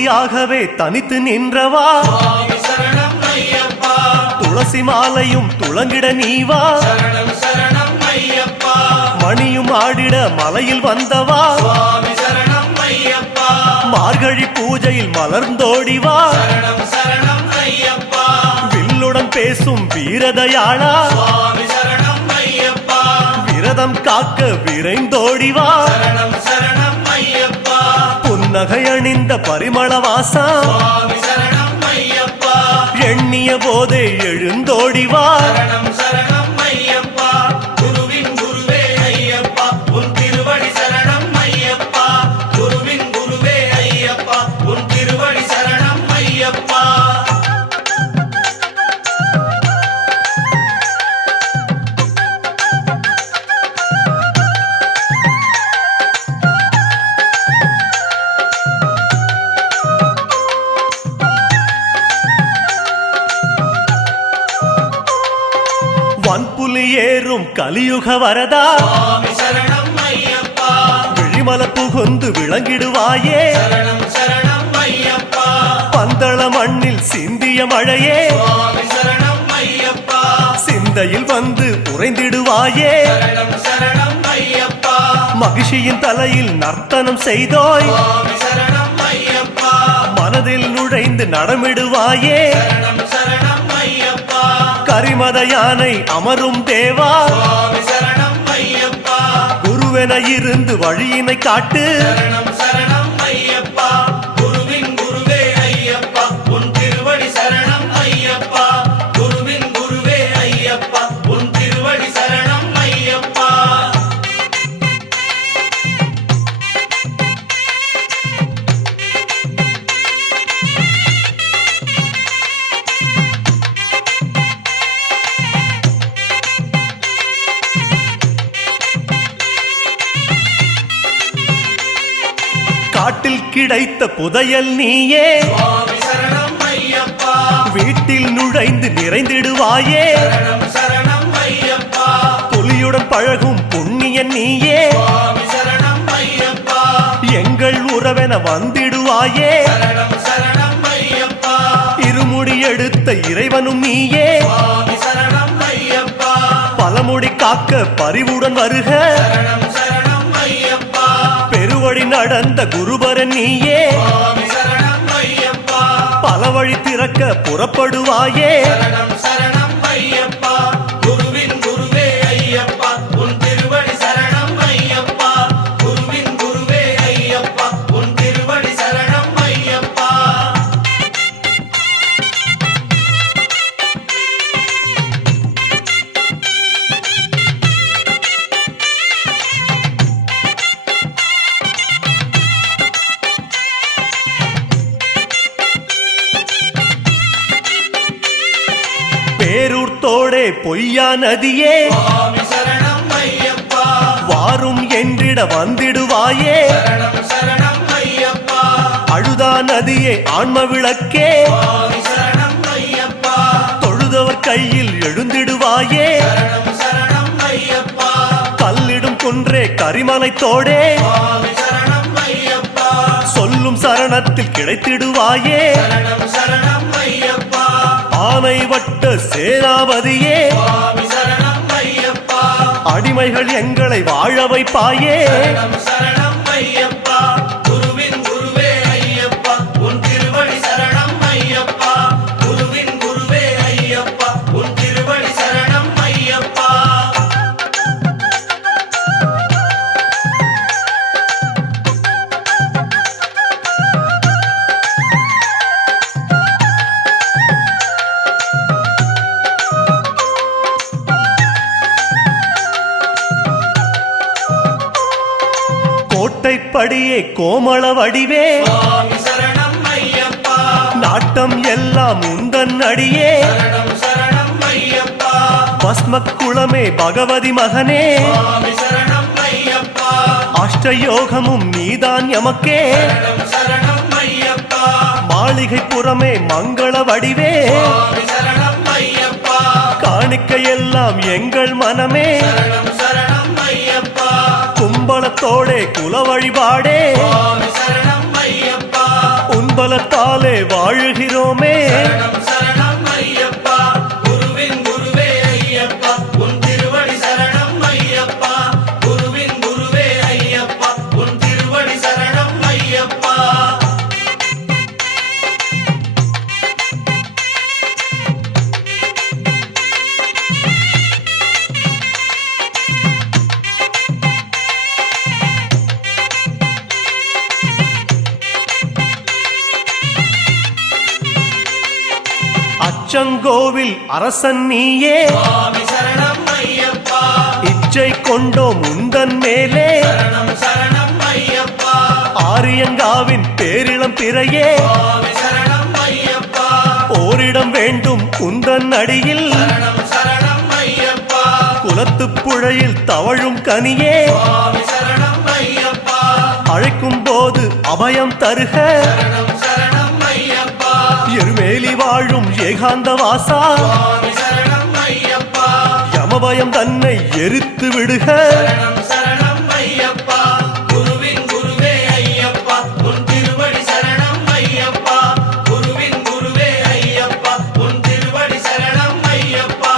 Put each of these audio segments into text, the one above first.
ஜோதியாகவே தனித்து நின்றவா சுவாமி சரணம் ஐயப்பா. துளசி மாலையும் துளங்கிட நீவா சரணம் சரணம் ஐயப்பா. மணியும் ஆடிட மலையில் வந்தவா சுவாமி சரணம் ஐயப்பா. மார்கழி பூஜையில் மலர்ந்தோடிவா சரணம் சரணம் ஐயப்பா. வில்லுடன் பேசும் வீரதயாளா சுவாமி சரணம் ஐயப்பா. விரதம் காக்க விரைந்தோடிவா சரணம் சரணம் ஐயப்பா. புன்னகை அணிந்த பரிமளவாசா சுவாமி சரணம் ஐயப்பா. எண்ணிய போதே எழுந்தோடிவா சரணம் சரணம் ஐயப்பா. குருவின் குருவே ஐயப்பா. உன் திருவடி சரணம் ஐயப்பா. குருவின் குருவே ஐயப்பா. உன் திருவடி சரணம் ஐயப்பா. வன்புலி ஏறும் கலியுக வரதா சுவாமி சரணம் ஐயப்பா. விழிமல புகுந்து விளங்கிடுவாயே சரணம் சரணம் ஐயப்பா. பந்தள மண்ணில் சிந்திய மழையே சுவாமி சரணம் ஐயப்பா. சிந்தையில் வந்து உறைந்திடுவாயே சரணம் சரணம் ஐயப்பா. மகிழ்ச்சியின் தலையில் நர்த்தனம் செய்தோய் சுவாமி சரணம் ஐயப்பா. மனதில் நுழைந்து நடமிடுவாயே சரணம் சரணம் ஐயப்பா. கரிமத யானை அமரும் தேவா சுவாமி சரணம் ஐயப்பா. குருவென இருந்து வழியினை காட்டு சரணம் சரணம் ஐயப்பா. குருவின் குருவே ஐயப்பா. உன் திருவடி சரணம் ஐயப்பா. குருவின் குருவே ஐயப்பா. உன் திருவடி சரணம் ஐயப்பா. காட்டில் கிடைத்த புதையல் நீயே சுவாமி சரணம் ஐயப்பா. வீட்டில் நுழைந்து நிறைந்திடுவாயே சரணம் சரணம் ஐயப்பா. புலியுடன் பழகும் புண்ணியன் நீயே சுவாமி சரணம் ஐயப்பா. எங்கள் உறவென வந்திடுவாயே சரணம் சரணம் ஐயப்பா. இருமுடி எடுத்த இறைவனும் நீயே சுவாமி சரணம் ஐயப்பா. பலமுடி காக்க பரிவுடன் வருக சரணம் சரணம் ஐயப்பா. பெருவழி நடந்த குருபரன் நீயே சுவாமி சரணம் ஐயப்பா. பல வழி திறக்க புறப்படுவாயே சரணம் சரணம் ஐயப்பா. குருவின் குருவே ஐயப்பா. உன் திருவடி சரணம் ஐயப்பா. குருவின் குருவே ஐயப்பா. உன் திருவடி சரணம் ஐயப்பா. பேரூர் தோடே பொய்யா நதியே சுவாமி சரணம் ஐயப்பா. வாரும் என்றிட வந்திடுவாயே சரணம் சரணம் ஐயப்பா. அழுதா நதியே ஆன்ம விளக்கே சுவாமி சரணம் ஐயப்பா. தொழுதவர் கையில் எழுந்திடுவாயே சரணம் சரணம் ஐயப்பா. கல்லிடும் குன்றே கரிமலை தோடே சுவாமி சரணம் ஐயப்பா. சொல்லும் சரணத்தில் கிடைத்திடுவாயே சரணம் சரணம் ஐயப்பா. ஆனை வட்ட சேனாபதியே சுவாமி சரணம் ஐயப்பா. அடிமைகள் எங்களை வாழ வைப்பாயே சரணம் சரணம் ஐயப்பா. குருவின் குருவே ஐயப்பா. உன் திருவடி சரணம் ஐயப்பா. குருவின் குருவே ஐயப்பா. உன் திருவடி சரணம் ஐயப்பா. கோட்டைப்படியே கோமள வடிவே சுவாமி சரணம் ஐயப்பா. நாட்டம் எல்லாம் உந்தன் அடியே சரணம் சரணம் ஐயப்பா. பஸ்ம குளமே பகவதி மகனே சுவாமி சரணம் ஐயப்பா. அஷ்டயோகமும் நீதான் எமக்கே சரணம் சரணம் ஐயப்பா. மாளிகை புறமே மங்கள வடிவே சுவாமி சரணம் ஐயப்பா. காணிக்கையெல்லாம் எங்கள் மனமே சரணம் சரணம் ஐயப்பா. கும்பலத்தோடே குல வழிபாடே சுவாமி சரணம் ஐயப்பா. உன்பல திருமலத்தாலே வாழுகிறோமே. சரணம் சரணம் ஐயப்பா குருவின் குருவே ஐயப்பா உன் திருவடி சரணம் ஐயப்பா குருவின் குருவே ஐயப்பா உன் திருவடி சரணம் ஐயப்பா. அச்சங்கோவில் அரசன் நீயே, சுவாமி சரணம் ஐயப்பா இச்சை கொண்டோம் உந்தன் மேலே. சரணம் சரணம் ஐயப்பா ஆரியங்காவின் பேரிளம் பிறையே, சுவாமி சரணம் ஐயப்பா ஓரிடம் வேண்டும் உந்தன் அடியில். சரணம் சரணம் ஐயப்பா குலத்துப் புழையில் தவழும் கனியே, சுவாமி சரணம் ஐயப்பா அழைக்கும் போது அபயம் தருக. சரணம் சரணம் ஐயப்பா எருமேலி வாழும் ஏகாந்த வாசா, சுவாமி சரணம் ஐயப்பா யமபயம் தன்னை எரித்து விடுக. சரணம் சரணம் ஐயப்பா குருவின் குருவே ஐயப்பா உன் திருவடி சரணம் ஐயப்பா குருவின் குருவே ஐயப்பா உன் திருவடி சரணம் ஐயப்பா.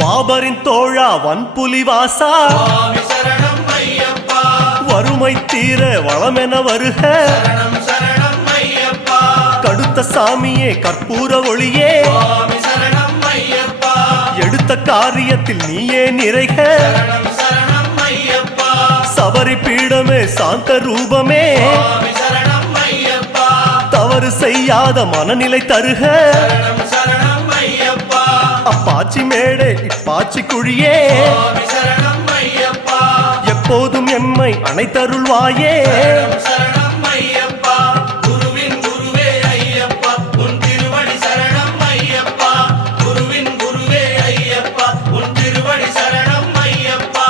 வாபரின் தோழா வன்புலி வாசா, சுவாமி சரணம் ஐயப்பா வறுமை தீர வளமென வருக. சரணம் சரணம் ஐயப்பா கடுத்த சாமியே கற்பூர ஒளியே, சுவாமி சரணம் ஐயப்பா எடுத்த காரியத்தில் நீயே நிறைக. சரணம் சரணம் ஐயப்பா சபரி பீடமே சாந்த ரூபமே, சுவாமி சரணம் ஐயப்பா தவறு செய்யாத மனநிலை தருக. சரணம் சரணம் ஐயப்பா அப்பாச்சி மேடே இப்பாச்சி குழியே, சுவாமி சரணம் ஐயப்பா எப்போதும் எம்மை அணைத்தருள்வாயே. சரணம் சரணம் ஐயப்பா குருவின் குருவே ஐயப்பா உன் திருவடி சரணம் ஐயப்பா குருவின் குருவே ஐயப்பா உன் திருவடி சரணம் ஐயப்பா.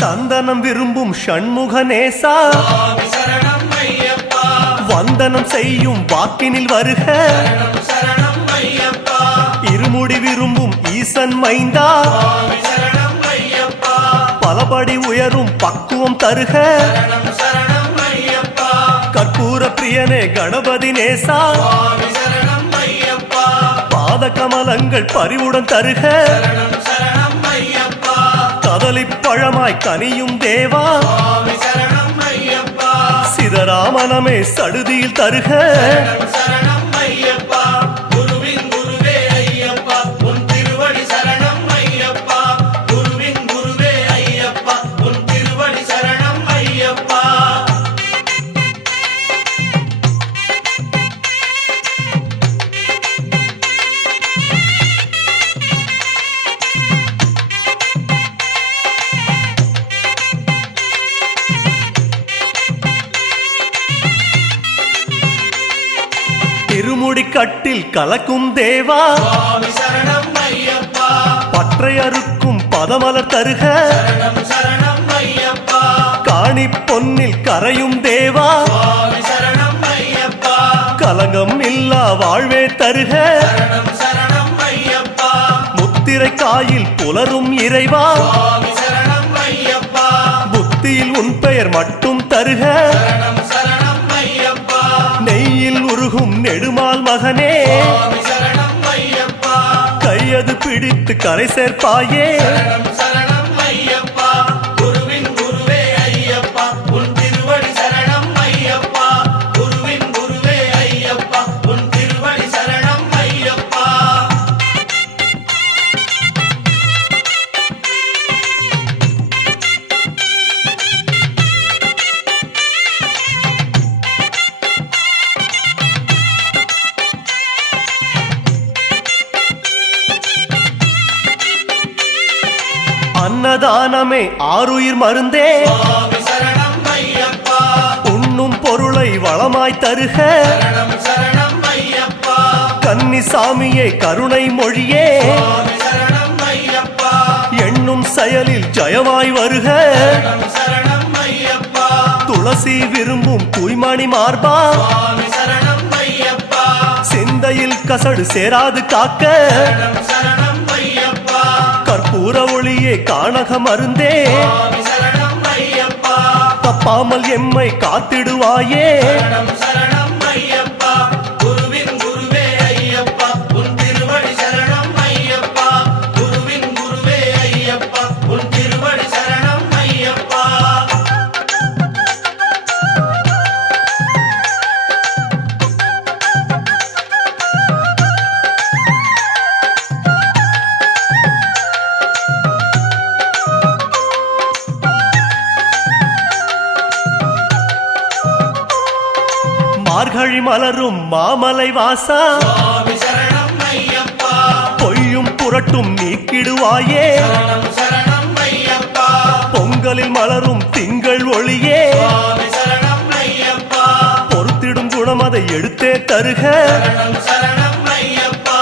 சந்தனம் விரும்பும் ஷண்முக நேசா, சுவாமி சரணம் ஐயப்பா வந்தனம் செய்யும் வாக்கினில் வருக. சரணம் சரணம் ஐயப்பா இருமுடி விரும்பும் ஈசன் மைந்தா, சுவாமி சரணம் ஐயப்பா பலபடி உயரும் பக்குவம் தருக. சரணம் சரணம் ஐயப்பா கற்பூர பிரியனே கணபதி நேசா, சுவாமி சரணம் ஐயப்பா பாத கமலங்கள் பரிவுடன் தருக. சரணம் சரணம் ஐயப்பா கதலிப் பழமாய் கனியும் தேவா, சுவாமி சரணம் ஐயப்பா சிதராமனமே சடுதியில் தருக. சரணம் சரணம் ஐயப்பா குருவின் குருவே ஐயப்பா உன் திருவடி சரணம் ஐயப்பா குருவின் குருவே ஐயப்பா உன் திருவடி சரணம் ஐயப்பா. திருமுடி கட்டில் கலக்கும் தேவா, சுவாமி சரணம் ஐயப்பா பற்றை அறுக்கும் பதமலர் தருக. சரணம் சரணம் ஐயப்பா காணி பொன்னில் கரையும் தேவா, சுவாமி சரணம் ஐயப்பா கலங்கம் இல்லா வாழ்வே தருக. சரணம் சரணம் ஐயப்பா முத்திரை காயில் புலரும் இறைவா, சுவாமி சரணம் ஐயப்பா புத்தியில் உன் பெயர் மட்டும் தருக. சரணம் சரணம் ஐயப்பா நெய்யில் உருகும் நெடுமால் மகனே, சுவாமி சரணம் ஐயப்பா கையது பிடித்து கரை சேர்ப்பாயே. சரணம் சரணம் ஐயப்பா குருவின் குருவே ஐயப்பா உன் திருவடி சரணம் ஐயப்பா குருவின் குருவே ஐயப்பா உன் திருவடி சரணம் ஐயப்பா. அன்னதானமே ஆருயிர் மருந்தே சுவாமி சரணம் ஐயப்பா உண்ணும் பொருளை வளமாய் தருக சரணம் சரணம் ஐயப்பா கன்னிசாமியே கருணை மொழியே சுவாமி சரணம் ஐயப்பா எண்ணும் செயலில் ஜெயமாய் வருக சரணம் சரணம் ஐயப்பா துளசி விரும்பும் தூய்மணி மார்பா சுவாமி சரணம் ஐயப்பா சிந்தையில் கசடு சேராது காக்க சரணம் சரணம் ஐயப்பா கற்பூர ஒளியே காணக மருந்தே சுவாமி சரணம் ஐயப்பா தப்பாமல் எம்மை காத்திடுவாயே சரணம் சரணம் ஐயப்பா குருவின் குருவே ஐயப்பா உன் திருவடி சரணம் ஐயப்பா குருவின் குருவே ஐயப்பா உன் திருவடி சரணம் ஐயப்பா மார்கழி மலரும் மாமலை வாசா சுவாமி சரணம் ஐயப்பா பொய்யும் புரட்டும் நீக்கிடுவாயே சரணம் சரணம் ஐயப்பா பொங்கலில் மலரும் திங்கள் ஒளியே சுவாமி சரணம் ஐயப்பா பொறுத்திடும் குணம் அதை எடுத்தே தருக சரணம் சரணம் ஐயப்பா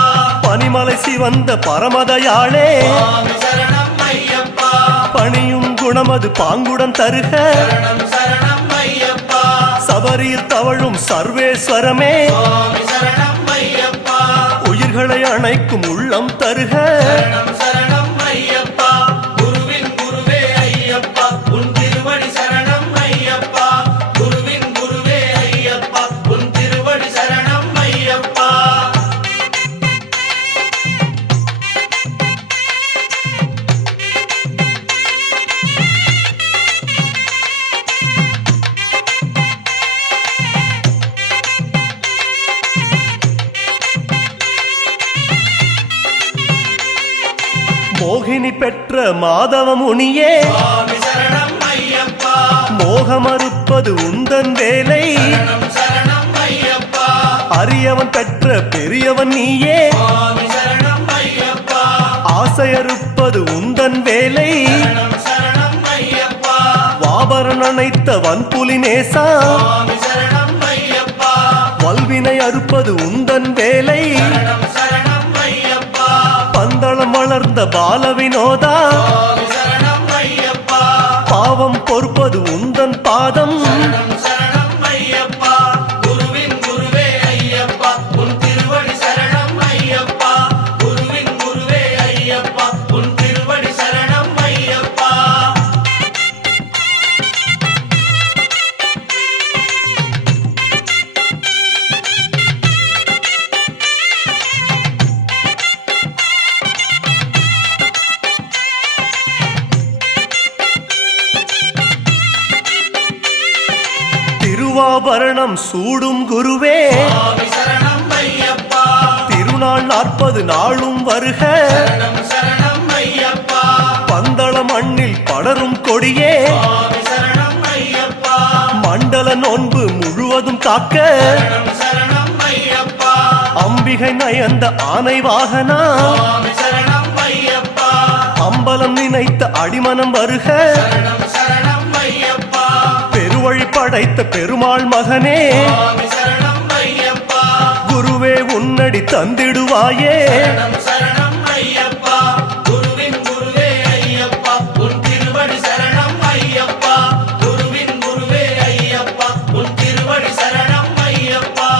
பனிமலை சிவந்த பரமதயாளே சுவாமி சரணம் ஐயப்பா பணியும் குணம் அது பாங்குடன் தருக சரணம் சரணம் ஐயப்பா சபரியில் தவழும் சர்வேஸ்வரமே சுவாமி சரணம் ஐயப்பா உயிர்களை அணைக்கும் உள்ளம் தருக சரணம் சரணம் ஐயப்பா குருவின் குருவே ஐயப்பா உன் திருவடி சரணம் ஐயப்பா குருவின் குருவே ஐயப்பா உன் திருவடி சரணம் ஐயப்பா மோகினி பெற்ற மாதவ முனியே சுவாமி சரணம் ஐயப்பா மோகமறுப்பது உந்தன் வேலை சரணம் சரணம் ஐயப்பா அரியவன் பெற்ற பெரியவன் நீயே சுவாமி சரணம் ஐயப்பா ஆசையறுப்பது உந்தன் வேலை சரணம் சரணம் ஐயப்பா வாபரன் அணைத்த வன்புலி நேசா சுவாமி சரணம் ஐயப்பா வல்வினை அறுப்பது உந்தன் வேலை சரணம் சரணம் ஐயப்பா பந்தளம் வளர்ந்த பால வினோதா சுவாமி சரணம் ஐயப்பா பாவம் பொறுப்பது உந்தன் பாதம் சரணம் சரணம் ஐயப்பா குருவின் குருவே ஐயப்பா உன் திருவடி சரணம் ஐயப்பா குருவின் குருவே ஐயப்பா உன் திருவடி சரணம் ஐயப்பா திருவாபரணம் சூடும் குருவே சுவாமி சரணம் ஐயப்பா திருநாள் 40 நாளும் வருக சரணம் சரணம் ஐயப்பா பந்தள மண்ணில் படரும் கொடியே சுவாமி சரணம் ஐயப்பா மண்டல நோன்பு முழுவதும் காக்க சரணம் சரணம் ஐயப்பா அம்பிகை நயந்த ஆனை வாகனா சுவாமி சரணம் ஐயப்பா அம்பலம் நினைத்த அடிமனம் வருக சரணம் சரணம் ஐயப்பா பெருவழி படைத்த பெருமாள் மகனே சுவாமி சரணம் ஐயப்பா குருவே உன்னடி தந்திடுவாயே சரணம் சரணம் ஐயப்பா குருவின் குருவே ஐயப்பா உன் திருவடி சரணம் ஐயப்பா குருவின் குருவே ஐயப்பா உன் திருவடி சரணம் ஐயப்பா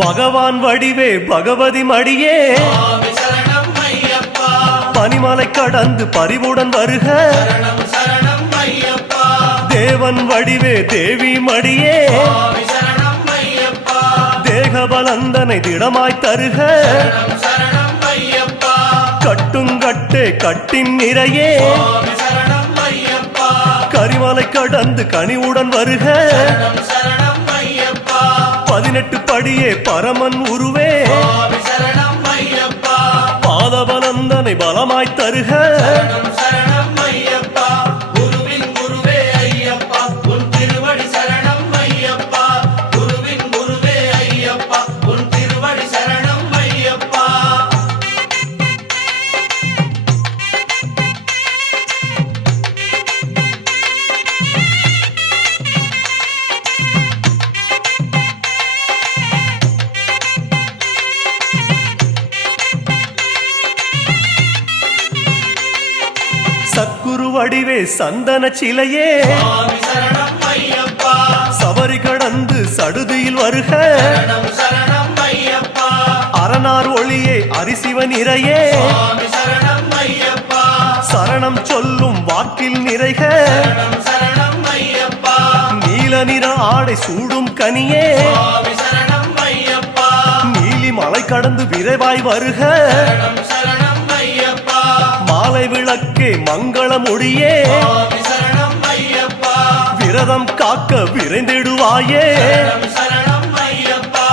பகவான் வடிவே பகவதி மடியே சுவாமி சரணம் ஐயப்பா பனிமலை கடந்து பரிவுடன் வருக சரணம் சரணம் ஐயப்பா தேவன் வடிவே தேவி மடியே சுவாமி சரணம் ஐயப்பா தேகபலந்தனை திடமாய் தருக சரணம் சரணம் ஐயப்பா கட்டுங்கட்டே கட்டின் நிறையே சுவாமி சரணம் ஐயப்பா கரிமலை கடந்து கனிவுடன் வருக சரணம் சரணம் ஐயப்பா 18 படியே பரமன் உருவே சுவாமி சரணம் ஐயப்பா பாத தந்தனை பலமாய் தருக சரணம் சரணம் ஐயப்பா குருவின் குருவே ஐயப்பா உன் திருவடி சரணம் ஐயப்பா குருவின் குருவே ஐயப்பா உன் திருவடி சரணம் ஐயப்பா சத்குரு வடிவே சந்தன சிலையே சுவாமி சரணம் ஐயப்பா சபரி கடந்து சடுதியில் வருக சரணம் சரணம் ஐயப்பா அரணார் ஒளியே அரிசிவன் இறையே சுவாமி சரணம் ஐயப்பா சரணம் சொல்லும் வாக்கில் நிறைக சரணம் சரணம் ஐயப்பா நீல நிற ஆடை சூடும் கனியே சுவாமி சரணம் ஐயப்பா நீலி மலை கடந்து விரைவாய் வருக சரணம் சரணம் ஐயப்பா மாலை விளக்கே மங்கள மொழியே சுவாமி சரணம் ஐயப்பா விரதம் காக்க விரைந்திடுவாயே சரணம் சரணம் ஐயப்பா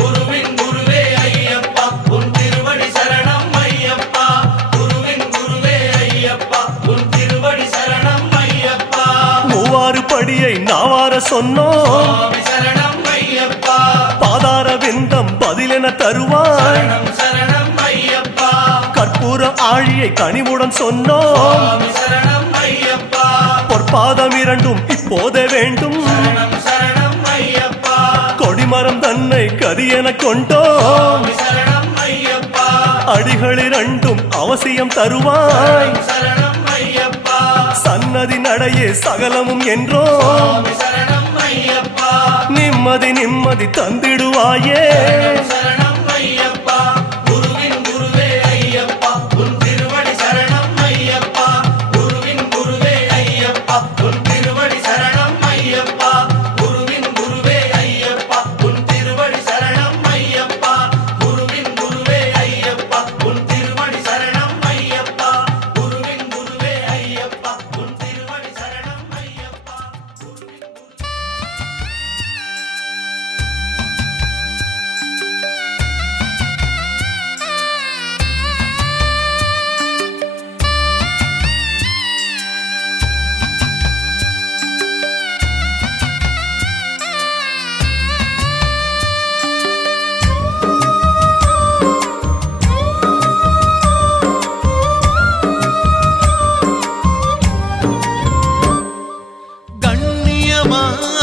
குருவின் குருவே ஐயப்பா உன் திருவடி சரணம் ஐயப்பா குருவின் குருவே ஐயப்பா உன் திருவடி சரணம் ஐயப்பா மூவாறு படியை நாவார சொன்னோம் சுவாமி சரணம் ஐயப்பா பாதார விந்தம் பதிலென தருவாய் சரணம் சரணம் ஐயப்பா கற்பூர ஆழியை கனிவுடன் சொன்னோம் சுவாமி சரணம் ஐயப்பா பொற்பாதம் இரண்டும் இப்போதே வேண்டும் சரணம் சரணம் ஐயப்பா கொடிமரம் தன்னை கரியென கொண்டோம் சுவாமி சரணம் ஐயப்பா அடிகள் இரண்டும் அவசியம் தருவாய் சரணம் ஐயப்பா சன்னதி நடையே சகலமும் என்றோம் சுவாமி சரணம் ஐயப்பா நிம்மதி நிம்மதி தந்திடுவாயே சரணம் ஐயப்பா குருவின் குருவே ஐயப்பா உன் திருவடி சரணம் ஐயப்பா குருவின் குருவே ஐயப்பா உன் திருவடி சரணம் ஐயப்பா குருவின் குருவே ஐயப்பா உன் திருவடி சரணம் ஐயப்பா குருவின் குருவே ஐயப்பா உன் திருவடி சரணம் ஐயப்பா குருவின் குருவே ஐயப்பா உன் திருவடி சரணம் ஐயப்பா குருவின் குரு கண்ணியமான